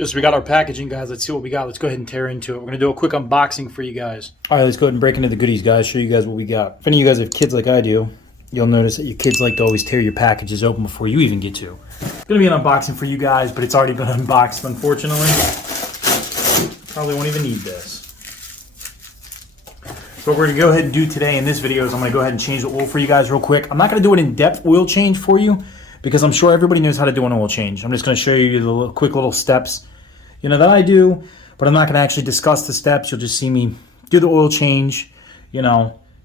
Yes, we got our packaging, guys. Let's see what we got. Let's go ahead and tear into it. We're going to do a quick unboxing for you guys. All right, let's go ahead and break into the goodies, guys. Show you guys what we got. If any of you guys have kids like I do, you'll notice that your kids like to always tear your packages open before you even get to. It's going to be an unboxing for you guys, but it's already been unboxed, unfortunately. Probably won't even need this. So what we're going to go ahead and do today in this video is I'm going to go ahead and change the oil for you guys real quick. I'm not going to do an in-depth oil change for you because I'm sure everybody knows how to do an oil change. I'm just going to show you the quick little steps, that I do, but I'm not going to actually discuss the steps. You'll just see me do the oil change, do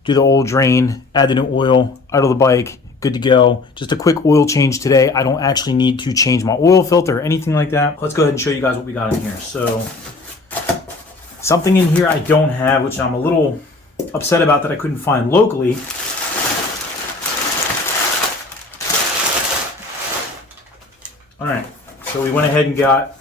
the oil drain, add the new oil, idle the bike, good to go. Just a quick oil change today. I don't actually need to change my oil filter or anything like that. Let's go ahead and show you guys what we got in here. So something in here I don't have, which I'm a little upset about that I couldn't find locally. All right, so we went ahead and got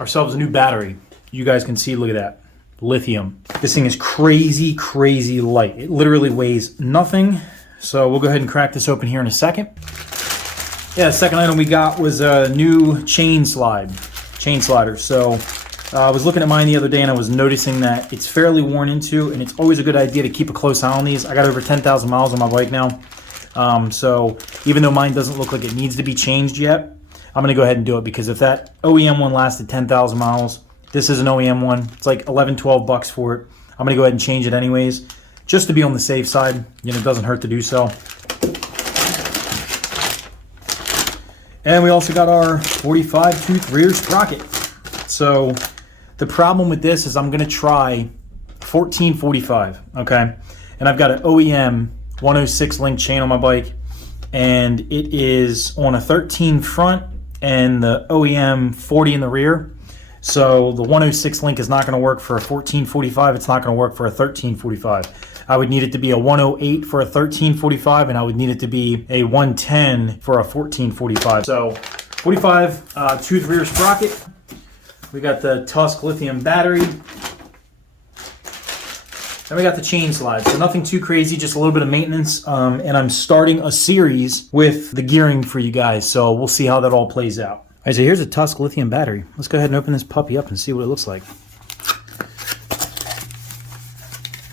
ourselves a new battery. You guys can see, look at that, lithium. This thing is crazy, crazy light. It literally weighs nothing. So we'll go ahead and crack this open here in a second. Yeah, the second item we got was a new chain slider. So I was looking at mine the other day and I was noticing that it's fairly worn into, and it's always a good idea to keep a close eye on these. I got over 10,000 miles on my bike now. So even though mine doesn't look like it needs to be changed yet, I'm going to go ahead and do it, because if that OEM one lasted 10,000 miles, this is an OEM one. It's like 11, 12 bucks for it. I'm going to go ahead and change it anyways, just to be on the safe side. It doesn't hurt to do so. And we also got our 45 tooth rear sprocket. So the problem with this is I'm going to try 1445, okay? And I've got an OEM 106 link chain on my bike, and it is on a 13 front and the OEM 40 in the rear. So the 106 link is not going to work for a 1445. It's not going to work for a 1345. I would need it to be a 108 for a 1345, and I would need it to be a 110 for a 1445. So 45 tooth rear sprocket. We got the Tusk lithium battery. Then we got the chain slide. So nothing too crazy, just a little bit of maintenance. And I'm starting a series with the gearing for you guys. So we'll see how that all plays out. All right, so here's a Tusk lithium battery. Let's go ahead and open this puppy up and see what it looks like.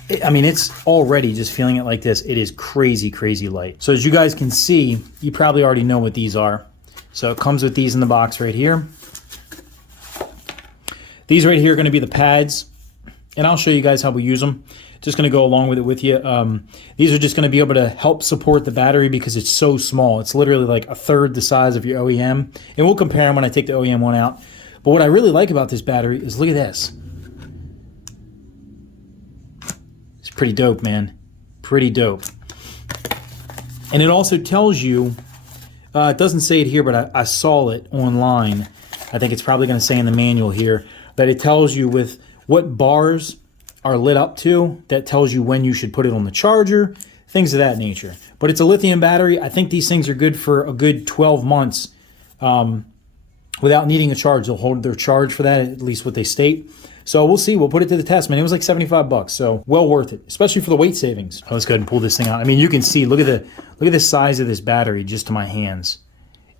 It's already, just feeling it like this, it is crazy, crazy light. So as you guys can see, you probably already know what these are. So it comes with these in the box right here. These right here are going to be the pads, and I'll show you guys how we use them. Just going to go along with it with you. These are just going to be able to help support the battery because it's so small. It's literally like a third the size of your OEM. And we'll compare them when I take the OEM one out. But what I really like about this battery is, look at this. It's pretty dope, man. Pretty dope. And it also tells you, it doesn't say it here, but I saw it online. I think it's probably going to say in the manual here that it tells you with what bars are lit up to. That tells you when you should put it on the charger, things of that nature. But it's a lithium battery. I think these things are good for a good 12 months without needing a charge. They'll hold their charge for that, at least what they state. So we'll see. We'll put it to the test, man. It was like 75 bucks, so well worth it, especially for the weight savings. Let's go ahead and pull this thing out. You can see, look at the size of this battery just to my hands.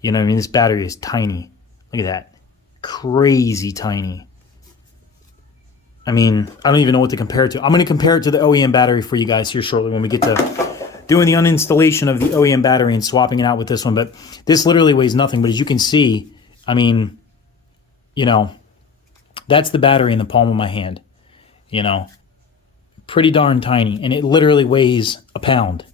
This battery is tiny. Look at that. Crazy tiny. I don't even know what to compare it to. I'm going to compare it to the OEM battery for you guys here shortly when we get to doing the uninstallation of the OEM battery and swapping it out with this one. But this literally weighs nothing. But as you can see, that's the battery in the palm of my hand. Pretty darn tiny. And it literally weighs a pound.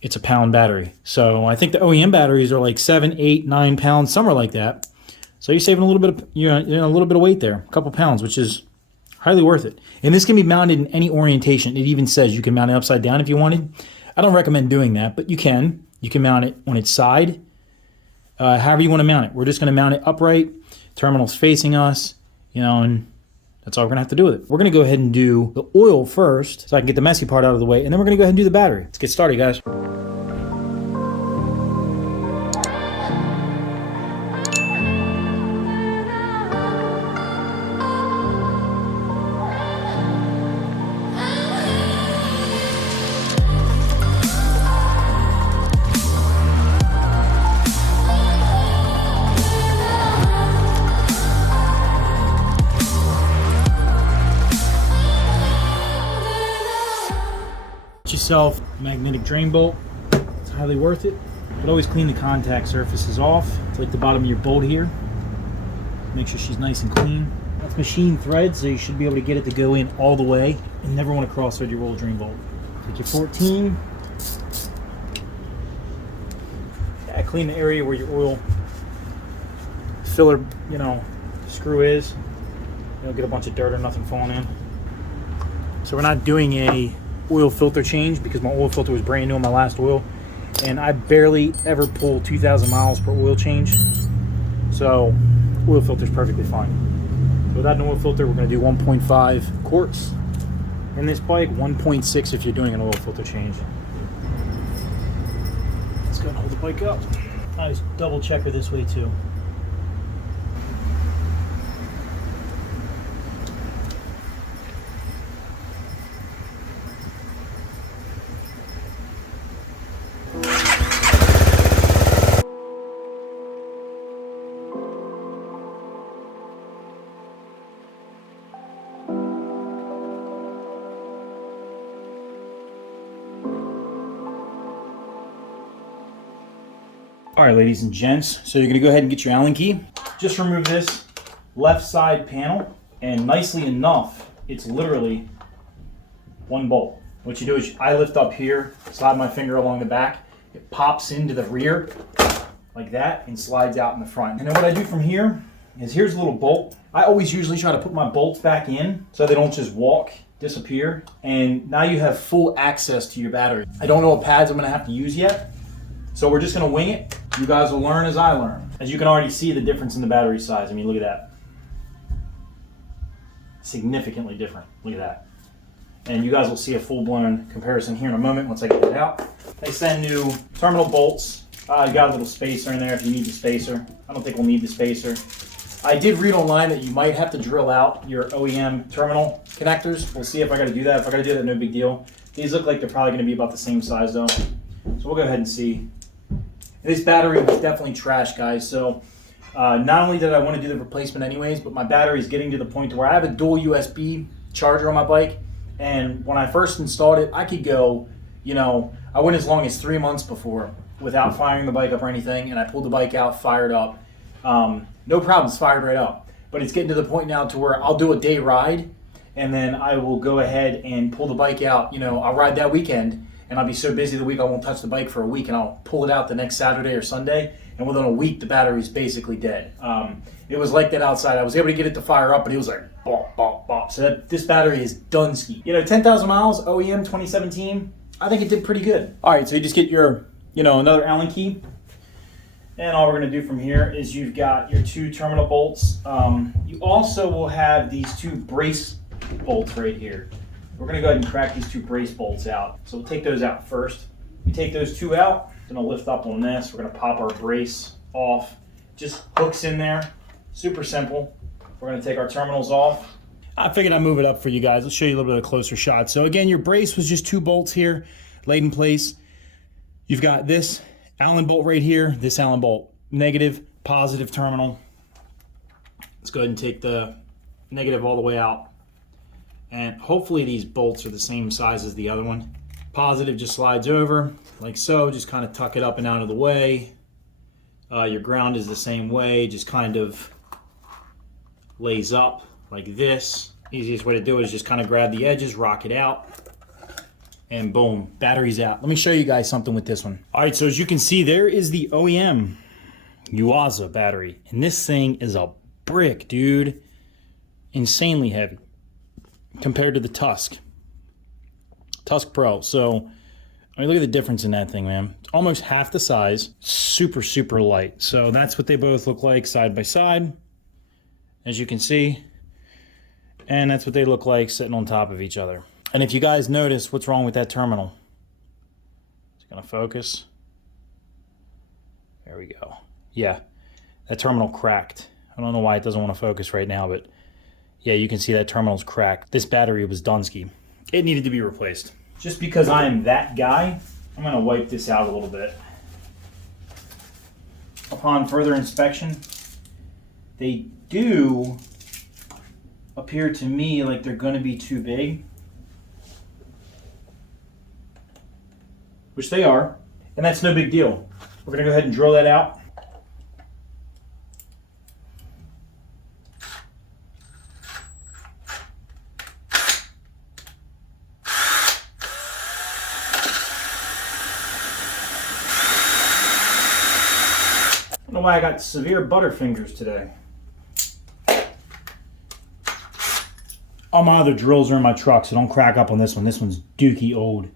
It's a pound battery. So I think the OEM batteries are like 7, 8, 9 pounds, somewhere like that. So you're saving a little bit of, a little bit of weight there, a couple pounds, which is highly worth it. And this can be mounted in any orientation. It even says you can mount it upside down if you wanted. I don't recommend doing that, but you can. You can mount it on its side, however you want to mount it. We're just going to mount it upright, terminals facing us, and that's all we're going to have to do with it. We're going to go ahead and do the oil first so I can get the messy part out of the way, and then we're going to go ahead and do the battery. Let's get started, guys. yourself a magnetic drain bolt. It's highly worth it. But always clean the contact surfaces off. It's like the bottom of your bolt here. Make sure she's nice and clean. That's machine thread, so you should be able to get it to go in all the way and never want to cross thread your oil drain bolt. Take your 14. Yeah, clean the area where your oil filler, screw is. You don't get a bunch of dirt or nothing falling in. So we're not doing a oil filter change because my oil filter was brand new on my last oil, and I barely ever pull 2,000 miles per oil change. So oil filter is perfectly fine. So without an oil filter, we're going to do 1.5 quarts in this bike, 1.6 if you're doing an oil filter change. Let's go and hold the bike up. Nice double checker this way too. All right, ladies and gents, so you're gonna go ahead and get your Allen key. Just remove this left side panel, and nicely enough, it's literally one bolt. What you do is I lift up here, slide my finger along the back, it pops into the rear like that and slides out in the front. And then what I do from here is here's a little bolt. I always usually try to put my bolts back in so they don't just disappear. And now you have full access to your battery. I don't know what pads I'm gonna have to use yet, so we're just gonna wing it. You guys will learn as I learn. As you can already see the difference in the battery size. I mean, look at that. Significantly different, look at that. And you guys will see a full-blown comparison here in a moment once I get it out. They send new terminal bolts. You got a little spacer in there if you need the spacer. I don't think we'll need the spacer. I did read online that you might have to drill out your OEM terminal connectors. We'll see if I gotta do that. If I gotta do that, no big deal. These look like they're probably gonna be about the same size though. So we'll go ahead and see. This battery was definitely trash, guys. So not only did I want to do the replacement anyways, but my battery is getting to the point to where I have a dual USB charger on my bike. And when I first installed it, I could go, I went as long as 3 months before without firing the bike up or anything. And I pulled the bike out, fired up. No problems, fired right up. But it's getting to the point now to where I'll do a day ride and then I will go ahead and pull the bike out. I'll ride that weekend. And I'll be so busy the week I won't touch the bike for a week, and I'll pull it out the next Saturday or Sunday, and within a week the battery's basically dead. It was like that outside. I was able to get it to fire up, but it was like bop, bop, bop. So this battery is done ski. 10,000 miles, OEM 2017. I think it did pretty good. All right, so you just get your, another Allen key, and all we're gonna do from here is you've got your 2 terminal bolts. You also will have these 2 brace bolts right here. We're going to go ahead and crack these 2 brace bolts out. So we'll take those out first. We take those 2 out, going to lift up on this. We're going to pop our brace off. Just hooks in there. Super simple. We're going to take our terminals off. I figured I'd move it up for you guys. I'll show you a little bit of a closer shot. So again, your brace was just 2 bolts here laid in place. You've got this Allen bolt right here, this Allen bolt. Negative, positive terminal. Let's go ahead and take the negative all the way out. And hopefully these bolts are the same size as the other one. Positive just slides over like so, just kind of tuck it up and out of the way. Your ground is the same way, just kind of lays up like this. Easiest way to do it is just kind of grab the edges, rock it out, and boom, battery's out. Let me show you guys something with this one. All right, so as you can see, there is the OEM Yuasa battery. And this thing is a brick, dude. Insanely heavy compared to the Tusk Pro. So I mean, look at the difference in that thing, man. It's almost half the size, super, super light. So that's what they both look like side by side, as you can see. And that's what they look like sitting on top of each other. And if you guys notice what's wrong with that terminal, it's gonna focus. There we go. Yeah, that terminal cracked. I don't know why it doesn't want to focus right now, but yeah, you can see that terminal's cracked. This battery was Dunsky. It needed to be replaced. Just because I am that guy, I'm gonna wipe this out a little bit. Upon further inspection, they do appear to me like they're gonna be too big. which they are, and that's no big deal. We're going to go ahead and drill that out. I don't know why I got severe butterfingers today. All my other drills are in my truck, so don't crack up on this one. This one's dookie old.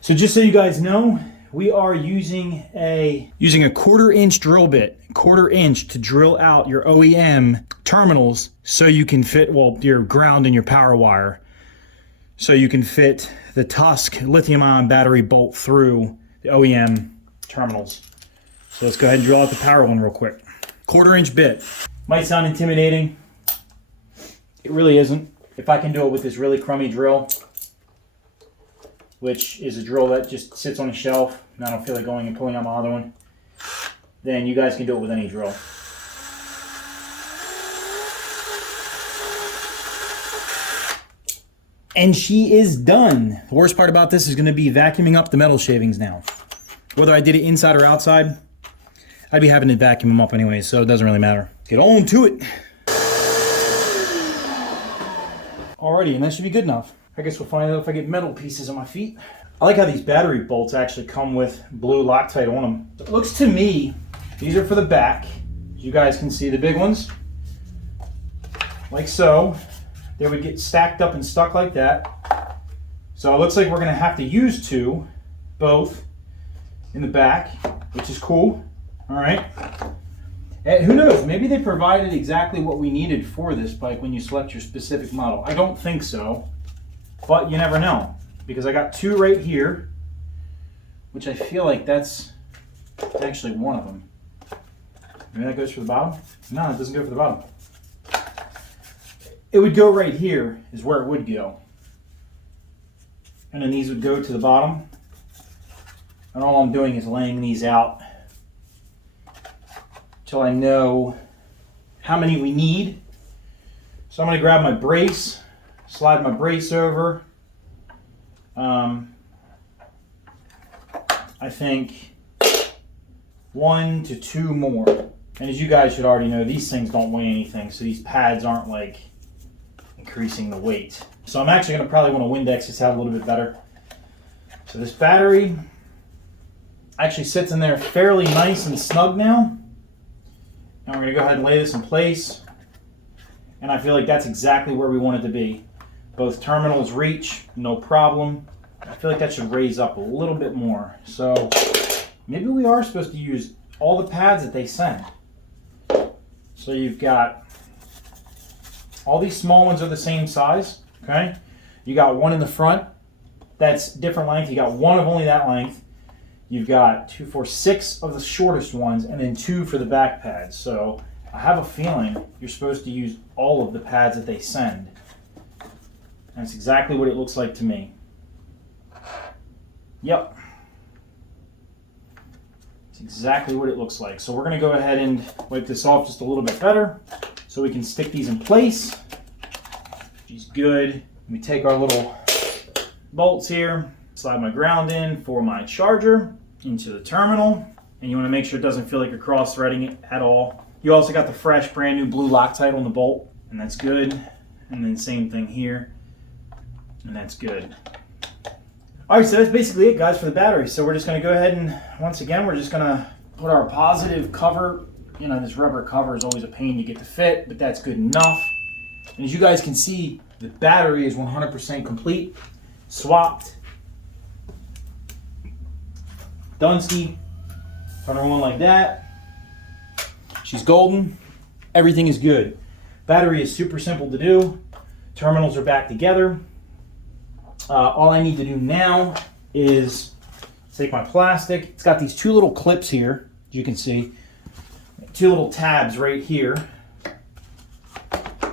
So just so you guys know, we are using a 1/4-inch drill bit, 1/4-inch, to drill out your OEM terminals so you can fit, well, your ground and your power wire. So you can fit the Tusk lithium-ion battery bolt through the OEM terminals. So let's go ahead and drill out the power one real quick. 1/4-inch bit. Might sound intimidating. It really isn't. If I can do it with this really crummy drill, which is a drill that just sits on a shelf, and I don't feel like going and pulling out my other one, then you guys can do it with any drill. And she is done. The worst part about this is going to be vacuuming up the metal shavings now. Whether I did it inside or outside, I'd be having to vacuum them up anyway, so it doesn't really matter. Get on to it. Alrighty, and that should be good enough. I guess we'll find out if I get metal pieces on my feet. I like how these battery bolts actually come with blue Loctite on them. It looks to me, these are for the back. You guys can see the big ones. Like so. They would get stacked up and stuck like that. So it looks like we're going to have to use both in the back, which is cool. Alright. And who knows, maybe they provided exactly what we needed for this bike when you select your specific model. I don't think so, but you never know. Because I got 2 right here, which I feel like that's actually one of them. Maybe that goes for the bottom? No, it doesn't go for the bottom. It would go right here is where it would go. And then these would go to the bottom. And all I'm doing is laying these out till I know how many we need. So I'm going to grab my brace, slide my brace over. I think 1 to 2 more. And as you guys should already know, these things don't weigh anything, so these pads aren't like increasing the weight. So I'm actually going to probably want to Windex this out a little bit better. So this battery actually sits in there fairly nice and snug now. And we're going to go ahead and lay this in place. And I feel like that's exactly where we want it to be. Both terminals reach, no problem. I feel like that should raise up a little bit more. So maybe we are supposed to use all the pads that they send. So you've got all these small ones are the same size, okay? You got one in the front that's different length. You got one of only that length. You've got 2, 4, 6 of the shortest ones, and then 2 for the back pads. So I have a feeling you're supposed to use all of the pads that they send. And that's exactly what it looks like to me. Yep. It's exactly what it looks like. So we're going to go ahead and wipe this off just a little bit better so we can stick these in place. She's good. We take our little bolts here, slide my ground in for my charger into the terminal, and you want to make sure it doesn't feel like you're cross-threading it at all. You also got the fresh brand new blue Loctite on the bolt, and that's good. And then same thing here, and that's good. Alright, so that's basically it, guys, for the battery. So we're just going to go ahead and, once again, we're just going to put our positive cover. You know, this rubber cover is always a pain to get to fit, but that's good enough. And as you guys can see, the battery is 100% complete, swapped. Dunsky, turn her on like that. She's golden. Everything is good. Battery is super simple to do. Terminals are back together. All I need to do now is take my plastic. It's got these 2 little clips here, as you can see. 2 little tabs right here.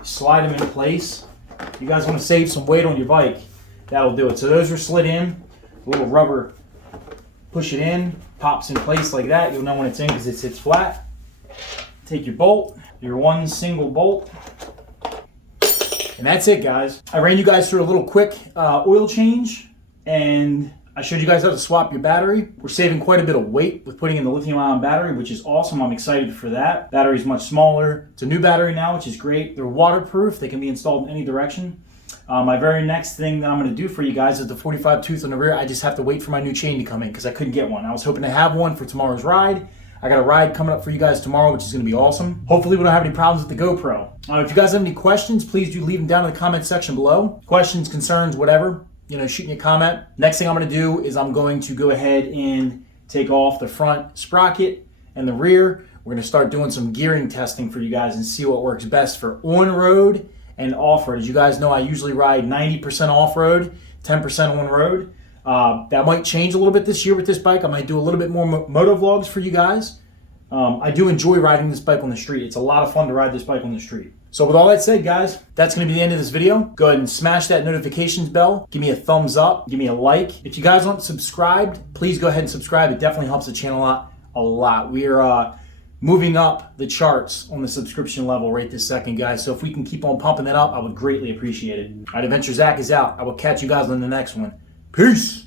Slide them into place. If you guys want to save some weight on your bike, that'll do it. So those are slid in. A little rubber, push it in, pops in place like that. You'll know when it's in because it sits flat. Take your bolt, your 1 single bolt. And that's it, guys. I ran you guys through a little quick oil change, and I showed you guys how to swap your battery. We're saving quite a bit of weight with putting in the lithium-ion battery, which is awesome. I'm excited for that. Battery's much smaller. It's a new battery now, which is great. They're waterproof. They can be installed in any direction. My very next thing that I'm going to do for you guys is the 45 tooth on the rear. I just have to wait for my new chain to come in because I couldn't get one. I was hoping to have one for tomorrow's ride. I got a ride coming up for you guys tomorrow, which is going to be awesome. Hopefully we don't have any problems with the GoPro. If you guys have any questions, please do leave them down in the comment section below. Questions, concerns, whatever, shoot me a comment. Next thing I'm going to do is I'm going to go ahead and take off the front sprocket and the rear. We're going to start doing some gearing testing for you guys and see what works best for on-road and off-road. As you guys know, I usually ride 90% off-road, 10% on-road. That might change a little bit this year with this bike. I might do a little bit more moto vlogs for you guys. I do enjoy riding this bike on the street. It's a lot of fun to ride this bike on the street. So with all that said, guys, that's going to be the end of this video. Go ahead and smash that notifications bell. Give me a thumbs up. Give me a like. If you guys aren't subscribed, please go ahead and subscribe. It definitely helps the channel out a lot. We are moving up the charts on the subscription level right this second, guys. So if we can keep on pumping that up, I would greatly appreciate it. All right, Adventure Zach is out. I will catch you guys on the next one. Peace.